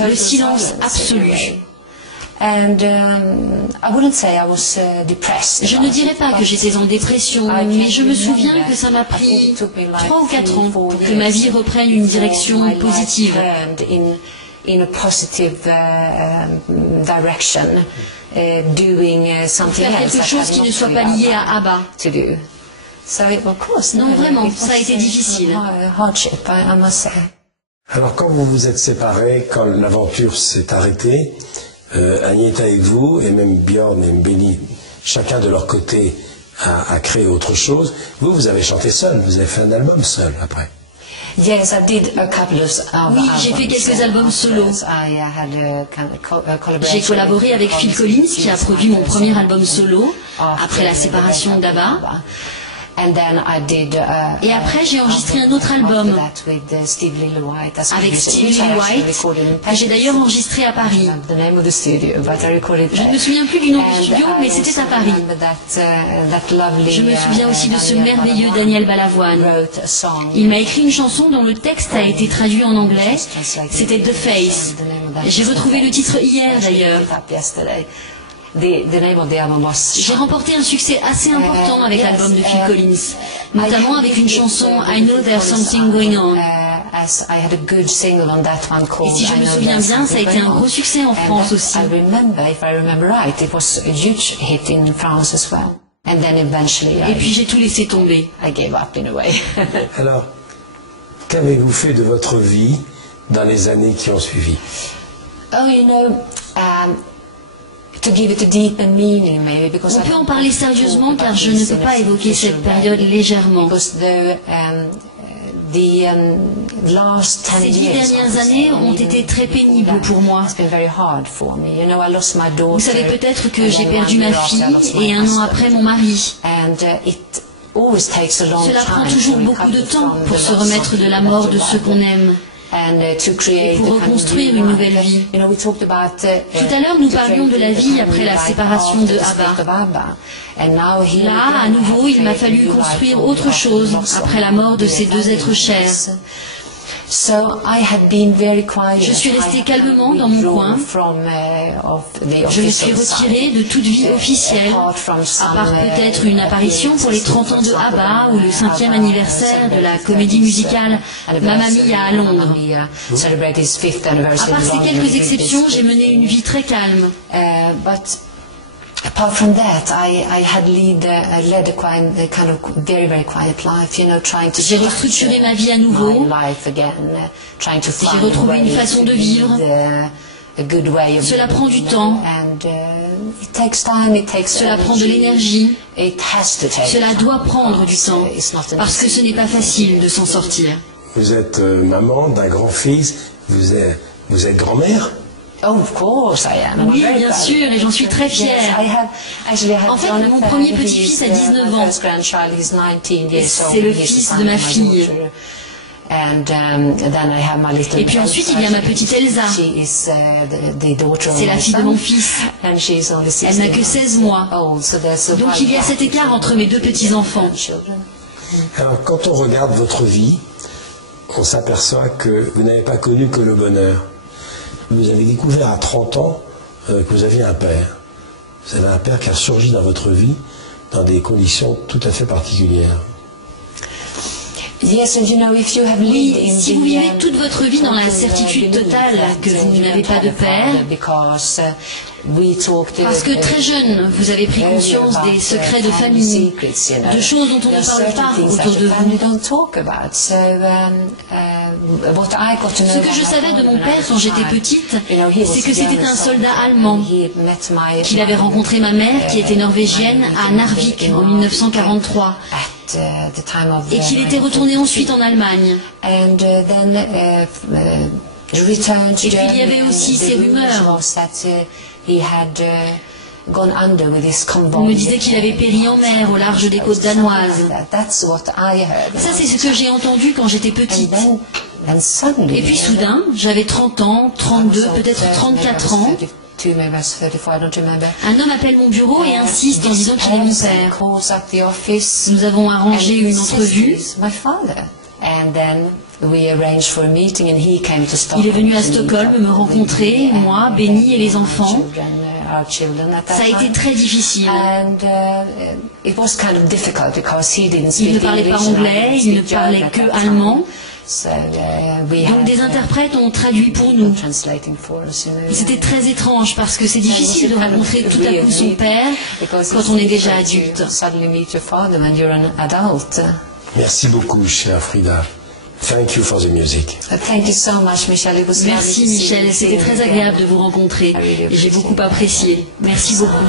le silence absolu. Je ne dirais pas que j'étais en dépression, mais je me souviens que ça m'a pris 3 ou 4 ans pour que ma vie reprenne une direction positive. Faire quelque chose qui ne soit pas lié à ABBA. Non, vraiment, ça a été difficile. Alors, quand vous vous êtes séparés, quand l'aventure s'est arrêtée, Annie est avec vous, et même Björn et Benny, chacun de leur côté, a créé autre chose. Vous avez chanté seul, vous avez fait un album seul après. Oui, j'ai fait quelques albums solo. J'ai collaboré avec Phil Collins, qui a produit mon premier album solo, après la séparation d'ABBA. Et après, j'ai enregistré un autre album avec Stevie Lee White, que j'ai d'ailleurs enregistré à Paris. Je ne me souviens plus du nom du studio, mais c'était à Paris. Je me souviens aussi de ce merveilleux Daniel Balavoine. Il m'a écrit une chanson dont le texte a été traduit en anglais. C'était The Face. J'ai retrouvé le titre hier d'ailleurs. J'ai remporté un succès assez important avec l'album de Phil Collins, notamment avec une chanson I Know There's Something Going On. Et si je me souviens bien, ça a été un gros succès en France aussi. Et puis j'ai tout laissé tomber. Alors, qu'avez-vous fait de votre vie dans les années qui ont suivi? On peut en parler sérieusement car je ne peux pas évoquer cette période légèrement. Ces 10 dernières années ont été très pénibles pour moi. Vous savez peut-être que j'ai perdu ma fille et 1 an après mon mari. Cela prend toujours beaucoup de temps pour se remettre de la mort de ceux qu'on aime. Et pour reconstruire une nouvelle vie. Tout à l'heure, nous parlions de la vie après la séparation de ABBA. Là, à nouveau, il m'a fallu construire autre chose après la mort de ces 2 êtres chers. Je suis restée calmement dans mon coin. Je me suis retirée de toute vie officielle, à part peut-être une apparition pour les 30 ans de ABBA ou le 5e anniversaire de la comédie musicale Mamma Mia à Londres. À part ces quelques exceptions, j'ai mené une vie très calme. Apart from that, I had led a kind of very quiet life, J'ai restructuré ma vie à nouveau. J'ai retrouvé une façon de vivre. Cela prend du temps. Cela prend de l'énergie. Cela doit prendre du temps, parce que ce n'est pas facile de s'en sortir. Vous êtes maman d'un grand-fils, vous êtes grand-mère? Oui, bien sûr, et j'en suis très fière. En fait, mon premier petit-fils a 19 ans. C'est le fils de ma fille. Et puis ensuite, il y a ma petite Elsa. C'est la fille de mon fils. Elle n'a que 16 mois. Donc il y a cet écart entre mes 2 petits-enfants. Alors, quand on regarde votre vie, on s'aperçoit que vous n'avez pas connu que le bonheur. Vous avez découvert à 30 ans que vous aviez un père. Vous avez un père qui a surgi dans votre vie dans des conditions tout à fait particulières. Oui, si vous vivez toute votre vie dans la certitude totale que vous n'avez pas de père, parce que très jeune, vous avez pris conscience des secrets de famille, de choses dont on ne parle pas autour de vous. Ce que je savais de mon père quand j'étais petite, c'est que c'était un soldat allemand, qu'il avait rencontré ma mère, qui était norvégienne, à Narvik en 1943. Et qu'il était retourné ensuite en Allemagne. Et puis il y avait aussi ces rumeurs. On me disait qu'il avait péri en mer au large des côtes danoises. Ça, c'est ce que j'ai entendu quand j'étais petite. Et puis soudain, j'avais 30 ans, 32, peut-être 34 ans. Un homme appelle mon bureau et insiste en disant qu'il est mon père. Nous avons arrangé une entrevue. Il est venu à Stockholm me rencontrer, moi, Benny et les enfants. Ça a été très difficile. Il ne parlait pas anglais, il ne parlait que allemand. Donc des interprètes ont traduit pour nous. C'était très étrange parce que c'est difficile de rencontrer tout à coup son père quand on est déjà adulte. Merci beaucoup, chère Frida. Thank you for the music. Thank you so much, Michel. It was Merci Michel, c'était très agréable de vous rencontrer et j'ai beaucoup apprécié. Merci beaucoup.